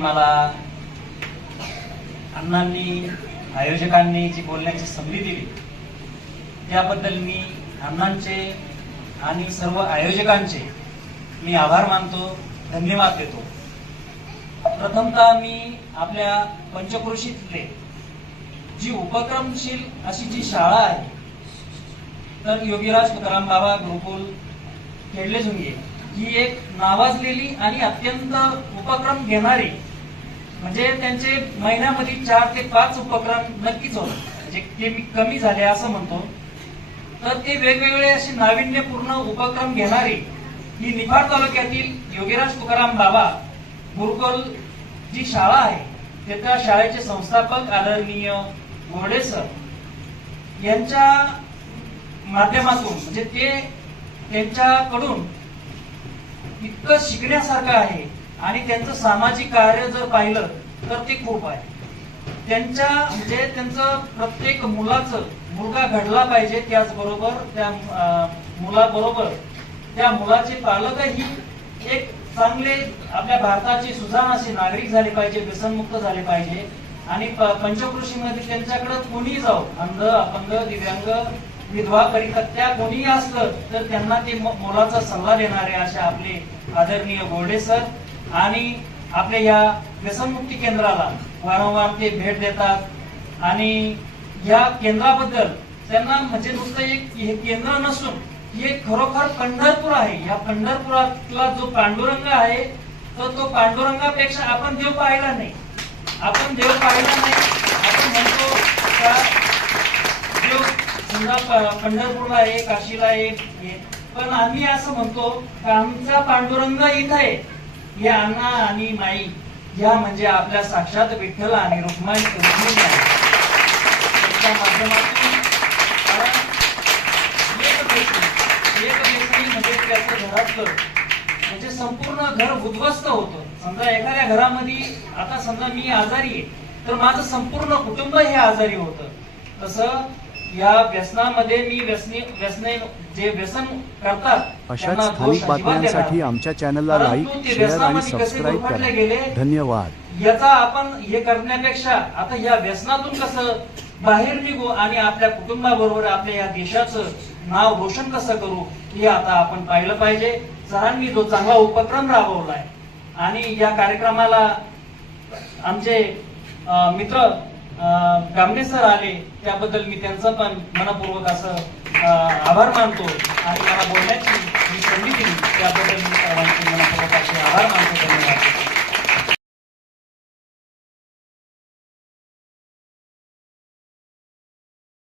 मला अण्णांनी आयोजकांनी जी बोलण्याची संधी दिली त्याबद्दल मी अण्णांचे आणि सर्व आयोजकांचे मी आभार मानतो, धन्यवाद देतो। प्रथमतः मी आपल्या पंचक्रोशीतले जी उपक्रमशील अशी जी शाळा आहे तर योगीराज तुकाराम बाबा गुरुकुल खेडलेझुंगे ही एक नावाजलेली आणि अत्यंत उपक्रम घेणारी, म्हणजे त्यांचे महिन्यामध्ये 4 ते 5 उपक्रम नक्कीच होते, म्हणजे ते मी कमी झाले असं म्हणतो। तर ते वेगवेगळे असे नाविन्यपूर्ण उपक्रम घेणारी ही निफाड तालुक्यातील योगीराज तुकाराम बाबा गुरुकुल जी शाळा आहे त्या शाळेचे संस्थापक आदरणीय गोडे सर यांच्या माध्यमातून म्हणजे ते त्यांच्याकडून इतकं शिकण्यासारखं आहे आणि त्यांचं सामाजिक कार्य जर पाहिलं तर ते खूप आहे। त्यांच्या म्हणजे त्यांचं प्रत्येक मुलगा घडला पाहिजे, त्याचबरोबर त्या मुलाबरोबर त्या मुलाचे पालकही एक चांगले आपल्या भारताचे सुजाण असे नागरिक झाले पाहिजे, व्यसनमुक्त झाले पाहिजे। आणि पंचक्रोशीमध्ये त्यांच्याकडे कोणी जाऊ, अंध अपंग दिव्यांग विधवा परित्यक्त्या कोणीही असलं तर त्यांना ते मोलाचा सल्ला देणारे असे आपले आदरणीय गोडे सर आणि आपल्या या व्यसनमुक्ती केंद्राला वारंवार ते भेट देतात। आणि या केंद्राबद्दल त्यांना म्हणजे नुसतं एक हे केंद्र नसून हे खरोखर पंढरपूर आहे। या पंढरपुरातला जो पांडुरंग आहे तर तो पांडुरंगापेक्षा आपण देव पाहिला नाही, आपण देव पाहिला नाही। आपण म्हणतो का देव समजा पंढरपूरला आहे, काशीला आहे, पण आम्ही असं म्हणतो की आमचा पांडुरंग इथं आहे। या अण्णा आणि माई या म्हणजे आपल्या साक्षात विठ्ठल आणि रुक्मिणी आहे। त्याच्या माध्यमातून एक व्यक्ती म्हणजे त्याचं घरातलं म्हणजे संपूर्ण घर उद्ध्वस्त होतं। समजा एखाद्या घरामध्ये आता समजा मी आजारी आहे तर माझं संपूर्ण कुटुंब हे आजारी होतं, तसं या व्यसनामध्ये मी जे व्यसन करतात अशाच स्थानिक बातम्यांसाठी आमच्या चॅनलला लाईक, शेअर आणि सबस्क्राईब करा। धन्यवाद। याचा आपण हे करण्यापेक्षा आता या व्यसनातून कसं बाहेर निघू आणि आपल्या कुटुंबाबरोबर आपल्या या देशाचं नाव रोशन कसं करू हे आता आपण पाहिलं पाहिजे। सरांनी जो चांगला उपक्रम राबवलाय आणि या कार्यक्रमाला आमचे मित्र गामणे सर आले त्याबद्दल मी त्यांचं पण मनपूर्वक असं आभार मानतो आणि मला बोलण्याची संधी दिली त्याबद्दल मी सर्वांचे मनपूर्वक असे आभार मानतो।